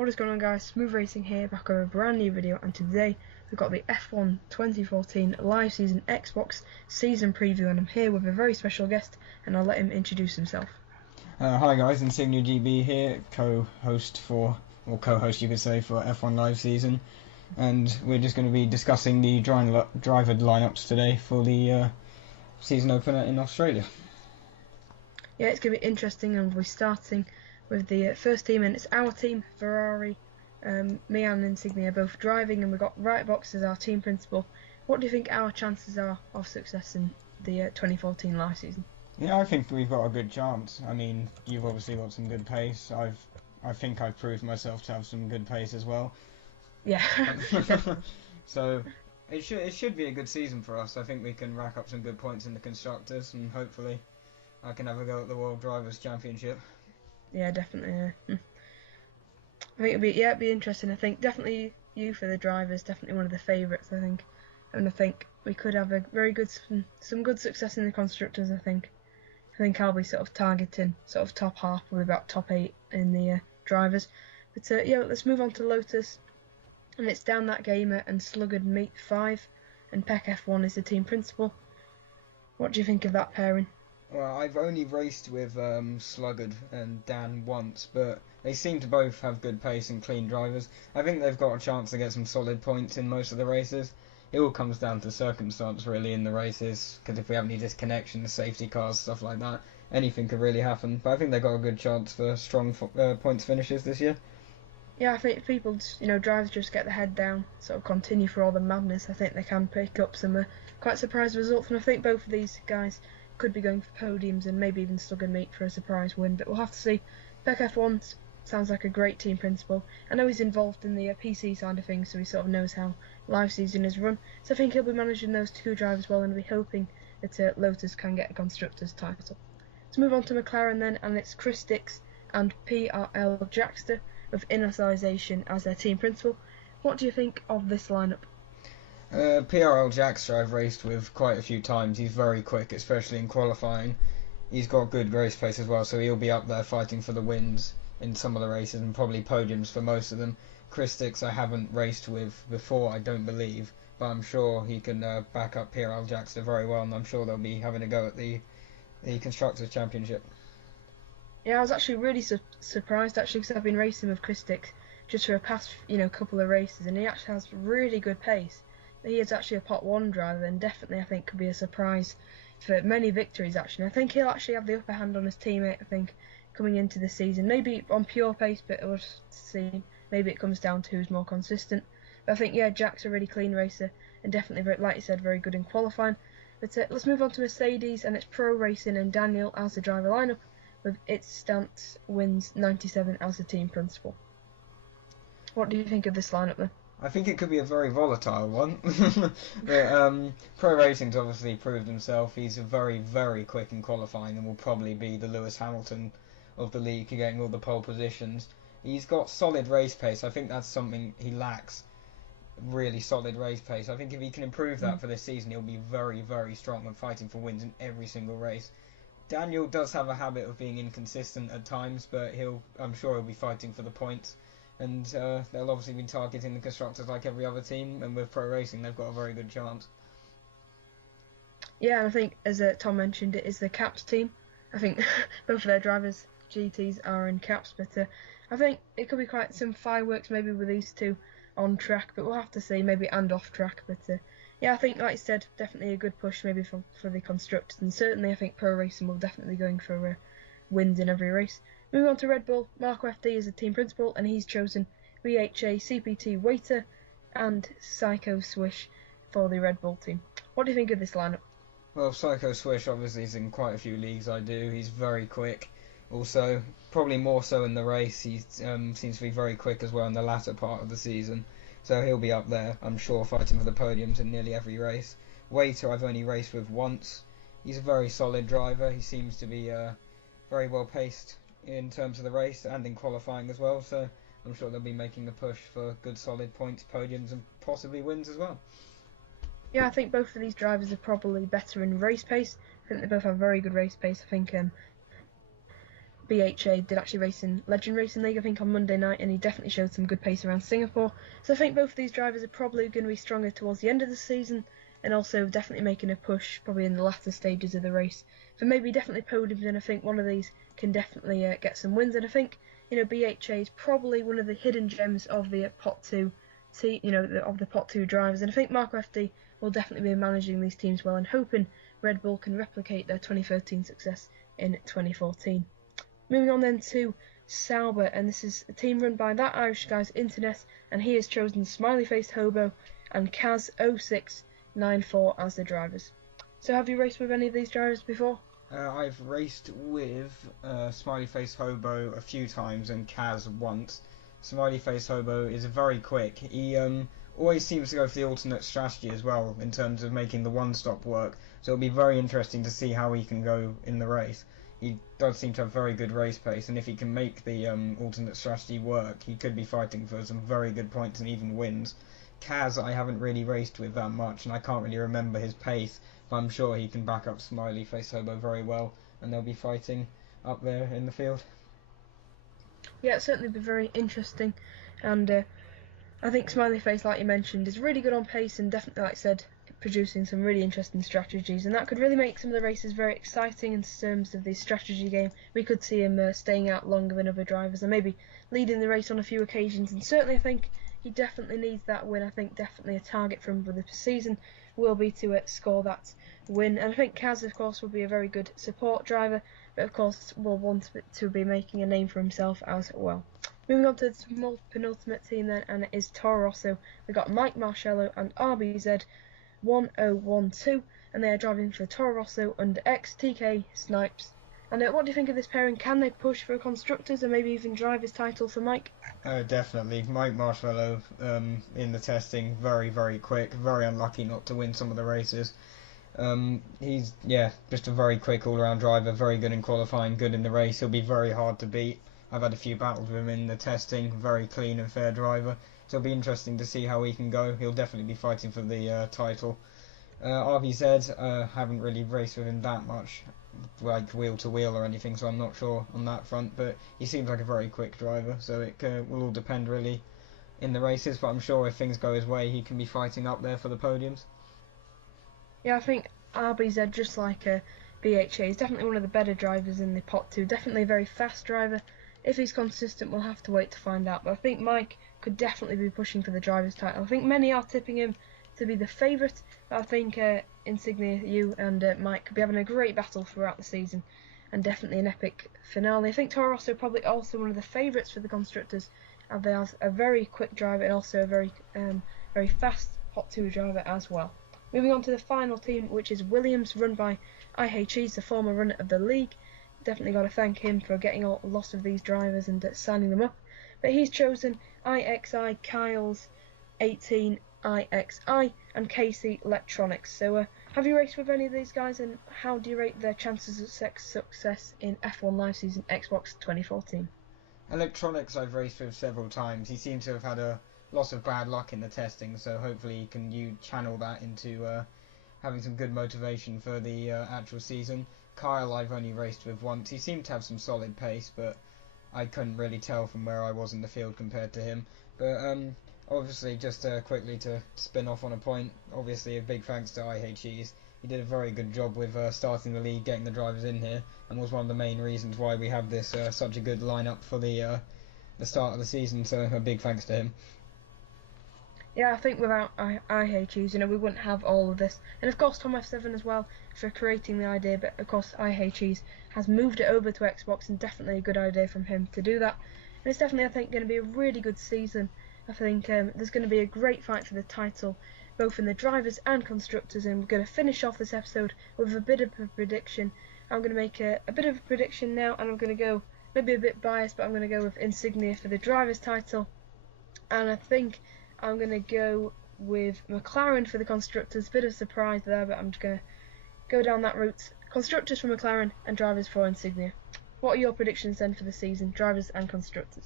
What is going on, guys? Smooth Racing here, back with a brand new video, and today we've got the F1 2014 live season Xbox season preview, and I'm here with a very special guest, and I'll let him introduce himself. Hi guys, Insignia GB here, co-host you could say, for F1 live season, and we're just going to be discussing the driver lineups today for the season opener in Australia. Yeah, it's going to be interesting, and we'll be starting with the first team, and it's our team, Ferrari. Me and Insignia are both driving, and we've got Rightbox as our team principal. What do you think our chances are of success in the 2014 live season? Yeah, I think we've got a good chance. I mean, you've obviously got some good pace. I think I've proved myself to have some good pace as well. Yeah. So it should be a good season for us. I think we can rack up some good points in the constructors, and hopefully I can have a go at the World Drivers' Championship. Yeah, definitely. I think it'd be interesting. I think definitely you for the drivers, definitely one of the favourites. I think, and I think we could have a very good some good success in the constructors. I think I'll be sort of targeting sort of top half, probably about top 8 in the drivers. But yeah, let's move on to Lotus, and it's Down That Gamer and Sluggard Meet 5, and Peck F1 is the team principal. What do you think of that pairing? Well, I've only raced with Sluggard and Dan once, but they seem to both have good pace and clean drivers. I think they've got a chance to get some solid points in most of the races. It all comes down to circumstance, really, in the races, because if we have any disconnections, safety cars, stuff like that, anything could really happen. But I think they've got a good chance for strong points finishes this year. Yeah, I think if people, drivers just get their head down, sort of continue for all the madness, I think they can pick up some quite surprise results, and I think both of these guys could be going for podiums and maybe even Slugger Meet for a surprise win, but we'll have to see. Peck F1 sounds like a great team principal. I know he's involved in the PC side of things, so he sort of knows how live season is run, so I think he'll be managing those two drivers well, and be hoping that Lotus can get a constructors title. Let's move on to McLaren then, and it's Chris Dix and PRL Jackster with Initialization as their team principal. What do you think of this lineup? PRL Jackster I've raced with quite a few times. He's very quick, especially in qualifying. He's got good race pace as well, so he'll be up there fighting for the wins in some of the races and probably podiums for most of them. Chris Dix I haven't raced with before, I don't believe, but I'm sure he can back up PRL Jackster very well, and I'm sure they'll be having a go at the Constructors' Championship. Yeah, I was actually really surprised because I've been racing with Chris Dix just for the past couple of races, and he actually has really good pace. He is actually a pot 1 driver, and definitely I think could be a surprise for many victories actually. I think he'll actually have the upper hand on his teammate, I think, coming into the season. Maybe on pure pace, but we'll see. Maybe it comes down to who's more consistent. But I think, yeah, Jack's a really clean racer, and definitely, like you said, very good in qualifying. But let's move on to Mercedes, and it's Pro Racing and Daniel as the driver lineup, with its stance wins 97 as the team principal. What do you think of this lineup then? I think it could be a very volatile one. But Pro Racing's obviously proved himself. He's very, very quick in qualifying and will probably be the Lewis Hamilton of the league, getting all the pole positions. He's got solid race pace. I think that's something he lacks. Really solid race pace. I think if he can improve that for this season, he'll be very, very strong and fighting for wins in every single race. Daniel does have a habit of being inconsistent at times, but I'm sure he'll be fighting for the points. And they'll obviously be targeting the constructors like every other team, and with Pro Racing they've got a very good chance. Yeah, and I think, as Tom mentioned, it is the Caps team. I think both of their drivers, GTs, are in Caps, but I think it could be quite some fireworks maybe with these two on track, but we'll have to see, maybe and off track. But yeah, I think, like I said, definitely a good push maybe for the constructors, and certainly I think Pro Racing will definitely be going for wins in every race. Moving on to Red Bull, Marco FD is the team principal, and he's chosen VHA, CPT, Waiter, and Psycho Swish for the Red Bull team. What do you think of this lineup? Well, Psycho Swish obviously is in quite a few leagues I do. He's very quick. Also, probably more so in the race. He seems to be very quick as well in the latter part of the season. So he'll be up there, I'm sure, fighting for the podiums in nearly every race. Waiter I've only raced with once. He's a very solid driver. He seems to be very well paced in terms of the race and in qualifying as well, so I'm sure they'll be making the push for good solid points, podiums, and possibly wins as well. Yeah, I think both of these drivers are probably better in race pace. I think they both have very good race pace. I think BHA did actually race in Legend Racing League, I think, on Monday night, and he definitely showed some good pace around Singapore. So I think both of these drivers are probably going to be stronger towards the end of the season, and also definitely making a push probably in the latter stages of the race for maybe definitely podiums. And I think one of these can definitely get some wins. And I think BHA is probably one of the hidden gems of the Pot 2 of the Pot 2 drivers. And I think Marco FD will definitely be managing these teams well and hoping Red Bull can replicate their 2013 success in 2014. Moving on then to Sauber, and this is a team run by that Irish guy's Internet, and he has chosen Smiley Face Hobo and Kaz0694 as the drivers. So have you raced with any of these drivers before? I've raced with Smiley Face Hobo a few times and Kaz once. Smiley Face Hobo is very quick. He always seems to go for the alternate strategy as well in terms of making the one-stop work. So it'll be very interesting to see how he can go in the race. He does seem to have very good race pace, and if he can make the alternate strategy work, he could be fighting for some very good points and even wins. Kaz I haven't really raced with that much, and I can't really remember his pace, but I'm sure he can back up Smiley Face Hobo very well, and they'll be fighting up there in the field. Yeah, it'll certainly be very interesting, and I think Smiley Face, like you mentioned, is really good on pace and definitely, like I said, producing some really interesting strategies, and that could really make some of the races very exciting in terms of the strategy game. We could see him staying out longer than other drivers and maybe leading the race on a few occasions, and certainly I think he definitely needs that win. I think definitely a target for him for the season will be to score that win, and I think Kaz of course will be a very good support driver, but of course will want to be making a name for himself as well. Moving on to the penultimate team then, and it is Toro Rosso. We've got Mike Marcello and RBZ 1012, and they are driving for Toro Rosso under XTK Snipes. And what do you think of this pairing? Can they push for constructors and maybe even drivers title for Mike? Definitely. Mike Marshmallow in the testing, very quick, very unlucky not to win some of the races. He's just a very quick all-round driver, very good in qualifying, good in the race. He'll be very hard to beat. I've had a few battles with him in the testing, very clean and fair driver. So it'll be interesting to see how he can go. He'll definitely be fighting for the title. RVZ, haven't really raced with him that much, like wheel to wheel or anything, so I'm not sure on that front, but he seems like a very quick driver, so it will all depend really in the races, but I'm sure if things go his way he can be fighting up there for the podiums. Yeah, I think RBZ, just like BHA, is definitely one of the better drivers in the Pot 2, definitely a very fast driver. If he's consistent, we'll have to wait to find out, but I think Mike could definitely be pushing for the driver's title. I think many are tipping him to be the favourite, but I think Insignia, you and Mike could be having a great battle throughout the season, and definitely an epic finale. I think Toro Rosso probably also one of the favourites for the constructors, and they are a very quick driver and also a very fast Pot 2 driver as well. Moving on to the final team, which is Williams, run by IHE's, the former runner of the league. Definitely got to thank him for getting a lot of these drivers and signing them up. But he's chosen IXI Kyles 18 IXI and KC Electronics. So have you raced with any of these guys, and how do you rate their chances of success in F1 LiveSeason Xbox 2014? Electronics I've raced with several times. He seems to have had a lot of bad luck in the testing, so hopefully you channel that into having some good motivation for the actual season. Kyle I've only raced with once. He seemed to have some solid pace, but I couldn't really tell from where I was in the field compared to him. But obviously, just quickly to spin off on a point, obviously a big thanks to IHEs. He did a very good job with starting the league, getting the drivers in here, and was one of the main reasons why we have this such a good lineup for the start of the season, so a big thanks to him. Yeah, I think without IHEs, we wouldn't have all of this. And of course Tom F7 as well for creating the idea, but of course IHEs has moved it over to Xbox, and definitely a good idea from him to do that. And it's definitely, I think, going to be a really good season. I think there's going to be a great fight for the title, both in the drivers and constructors, and we're going to finish off this episode with a bit of a prediction. I'm going to make a bit of a prediction now, and I'm going to go, maybe a bit biased, but I'm going to go with Insignia for the drivers title, and I think I'm going to go with McLaren for the constructors. Bit of surprise there, but I'm just going to go down that route. Constructors for McLaren and drivers for Insignia. What are your predictions then for the season, drivers and constructors?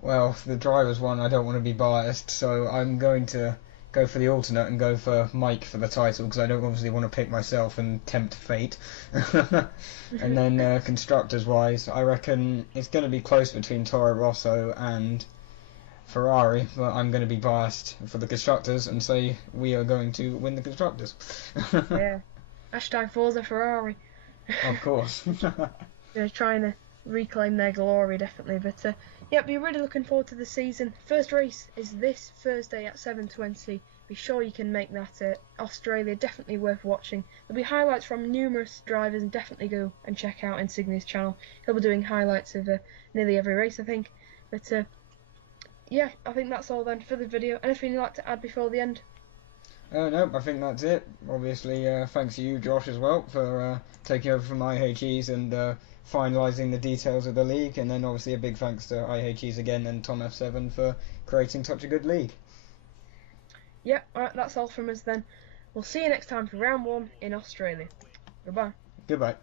Well, for the drivers one, I don't want to be biased, so I'm going to go for the alternate and go for Mike for the title, because I don't obviously want to pick myself and tempt fate. And then constructors wise, I reckon it's going to be close between Toro Rosso and Ferrari, but I'm going to be biased for the constructors and say we are going to win the constructors. Yeah. Hashtag Forza Ferrari. Of course. They're trying to reclaim their glory, definitely. But yeah, be really looking forward to the season. First race is this Thursday at 7:20. Be sure you can make that. Australia, definitely worth watching. There'll be highlights from numerous drivers, and definitely go and check out Insignia's channel. He'll be doing highlights of nearly every race, I think. But yeah, I think that's all then for the video. Anything you'd like to add before the end? No, I think that's it. Obviously, thanks to you, Josh, as well, for taking over from IHEs and finalising the details of the league. And then obviously a big thanks to IHEs again and Tom F7 for creating such a good league. Yeah, alright, that's all from us then. We'll see you next time for round 1 in Australia. Goodbye. Goodbye.